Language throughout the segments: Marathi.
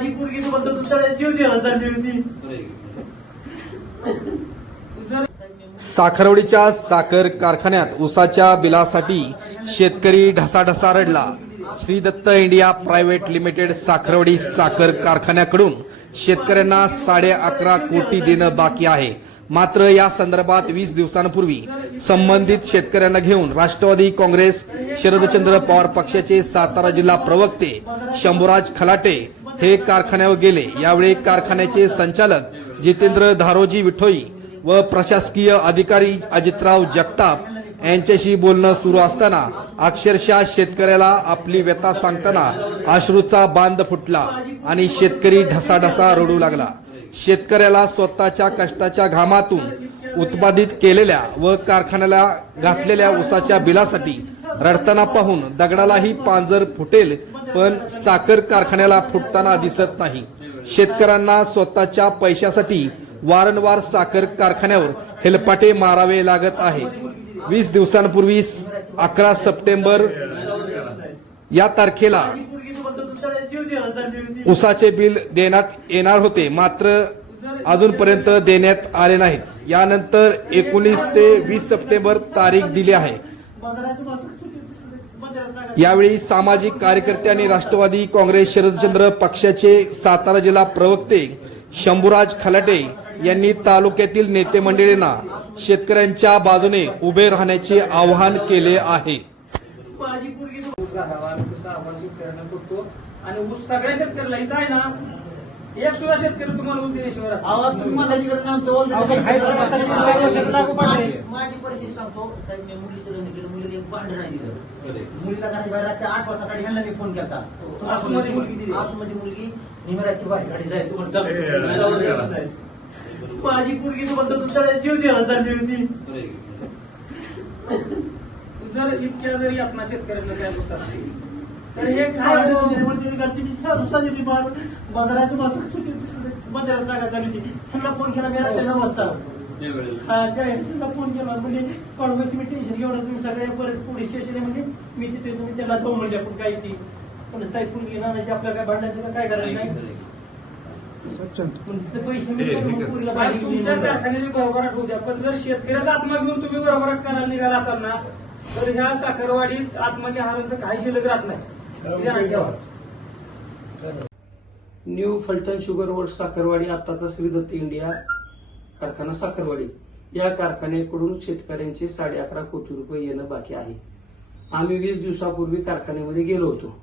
माझी पोरगी तुम्हाला तुमच्या जीव द्यायला चालली होती साखरवडीच्या साखर कारखान्यात उसाच्या बिलासाठी शेतकरी ढसाढसा रडला. Shri Datta India private limited Sakharwadi साखर कारखान्याकडून शेतकऱ्यांना साडे अकरा कोटी देणं बाकी आहे. मात्र या संदर्भात वीस दिवसांपूर्वी संबंधित शेतकऱ्यांना घेऊन राष्ट्रवादी काँग्रेस शरदचंद्र पवार पक्षाचे सातारा जिल्हा प्रवक्ते शंभूराज खलाटे हे कारखान्यावर गेले. यावेळी कारखान्याचे संचालक जितेंद्र धारोजी विठोई व प्रशासकीय अधिकारी अजितराव जगताप यांच्याशी बोलणं सुरू असताना अक्षरशः शेतकऱ्याला आपली व्यथा सांगताना अश्रूचा बांध फुटला आणि शेतकरी ढसाढसा रडू लागला. शेतकऱ्याला स्वतःच्या कष्टाच्या घामातून उत्पादित केलेल्या व कारखान्याला घातलेल्या ऊसाच्या बिलासाठी रडताना पाहून दगडालाही पांजर फुटेल पण साखर कारखान्याला फुटताना दिसत नाही. शेतकऱ्यांना स्वतःच्या पैशासाठी वारंवार साखर कारखान्यावर हेलपाटे मारावे लागत आहे. वीस दिवसांपूर्वी अकरा सप्टेंबर या तारखेला उसाचे बिल देण्यात येणार होते. मात्र अजूनपर्यंत देण्यात आले नाहीत. यानंतर एकोणीस ते वीस सप्टेंबर तारीख दिली आहे. यावेळी सामाजिक कार्यकर्ते आणि राष्ट्रवादी काँग्रेस शरदचंद्र पक्षाचे सातारा जिल्हा प्रवक्ते शंभूराज खलाटे यांनी तालुक्यातील नेते मंडळींना शेतकऱ्यांच्या बाजूने उभे राहण्याचे आवाहन केले आहे. एक सुद्धा शेतकरी तुम्हाला माझी- परिस्थिती सांगतो. साहेब मी मुलीचं लग्न केलं. मुलीला एक नाही दिलं. मुलीला घराच्या बाहेर रात्री आठ वाजता गाडी ह्यांना मी फोन केला आसूमध्ये मुलगी दिली. आसूमध्ये मुलगी निमराची बाहेर गाडी जाईल तुम्हाला. माझी पोरगी तुम्हाला तुमच्या जीव द्यायला चालली होती जर इतक्या जरी आपणा शेतकऱ्यांना काय होत असतील तर हे काय हो? बाजारात माणसं बाजारात टाकायला चालली होती. ह्यांना फोन केला मी रात्री नऊ वाजता हा, फोन केला. म्हणजे तुम्ही टेन्शन घेऊ नका तुम्ही सगळे परत पोलीस स्टेशन म्हणजे मी तिथे तुम्ही त्याला जाऊ म्हणजे आपण काय ती पण साहेब आपल्याला काय भांडायचं का काय करायचं नाही. पण पैसे तुमच्या घेऊन कारखान्याची होऊ द्या. जर शेतकऱ्याचा आत्मा घेऊन तुम्ही भरभराट करायला निघाला असाल ना तर ह्या साखरवाडीत आत्माच्या हारांचं काही शिल्लक राहत नाही. हे new Phaltan sugar world Sakharwadi आताचा श्री दत्त इंडिया. कारखाना साखरवाडी या कारखान्याकडून शेतकऱ्यांचे साडे अकरा कोटी रुपये येणं बाकी आहे. आम्ही वीस दिवसापूर्वी कारखान्यामध्ये गेलो होतो.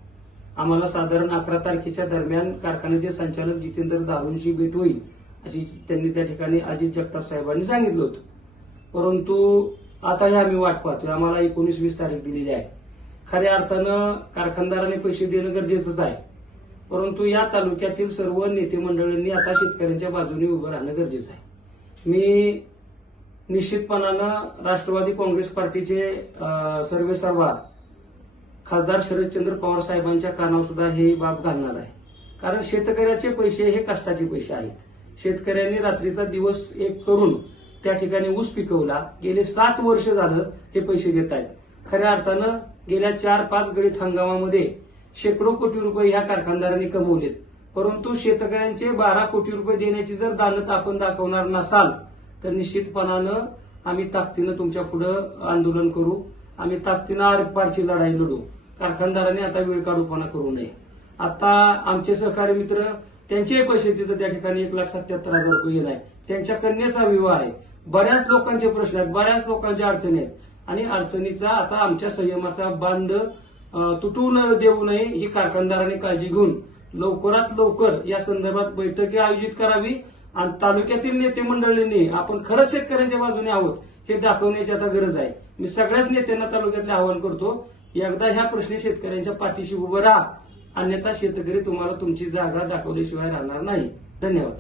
आम्हाला साधारण अकरा तारखेच्या दरम्यान कारखान्याचे संचालक जितेंद्र दारूंशी भेट होईल अशी त्यांनी त्या ठिकाणी अजित जगताप साहेबांनी सांगितलं होतं. परंतु आताही आम्ही वाट पाहतोय. आम्हाला एकोणीस वीस तारीख दिलेली आहे. खऱ्या अर्थानं कारखानदाराने पैसे देणं गरजेचंच आहे. परंतु या तालुक्यातील सर्व नेते मंडळींनी आता शेतकऱ्यांच्या बाजूने उभं राहणं गरजेचं आहे. मी निश्चितपणानं राष्ट्रवादी काँग्रेस पार्टीचे सर्वेसर्वा सर्वे खासदार शरदचंद्र पवार साहेबांच्या कानावर सुद्धा हे बाब घालणार आहे. कारण शेतकऱ्याचे पैसे हे कष्टाचे पैसे आहेत. शेतकऱ्यांनी रात्रीचा दिवस एक करून त्या ठिकाणी ऊस पिकवला. गेले सात वर्ष झालं हे पैसे देत आहेत. खऱ्या अर्थानं गेल्या चार पाच गळीत हंगामामध्ये शेकडो कोटी रुपये ह्या कारखानदारांनी कमवलेत. परंतु शेतकऱ्यांचे बारा कोटी रुपये देण्याची जर दानत आपण दाखवणार नसाल तर निश्चितपणानं आम्ही ताकदीनं तुमच्या पुढं आंदोलन करू. आम्ही ताकदीनं आरपारची लढाई लढू. कारखानदारांनी आता वेळ काढूपणा करू नये. आता आमचे सहकारी मित्र त्यांचेही पैसे तिथं त्या ठिकाणी एक लाख सत्याहत्तर हजार रुपये येत आहे त्यांच्या कन्याचा विवाह आहे. बऱ्याच लोकांचे प्रश्न आहेत बऱ्याच लोकांच्या अडचणी आहेत. आणि अडचणीचा आता आमच्या संयमाचा बांध तुटू न देऊ नये ही कारखानदारांनी काळजी घेऊन लवकरात लवकर या संदर्भात बैठकी आयोजित करावी आणि तालुक्यातील नेते मंडळींनी आपण खरंच शेतकऱ्यांच्या बाजूने आहोत हे दाखवण्याची आता गरज आहे. मी सगळ्याच नेत्यांना तालुक्यातले आवाहन करतो एकदा ह्या प्रश्नी शेतकऱ्यांच्या पाठीशी उभं राहा. अन्यथा शेतकरी तुम्हाला तुमची जागा दाखवल्याशिवाय राहणार नाही. धन्यवाद.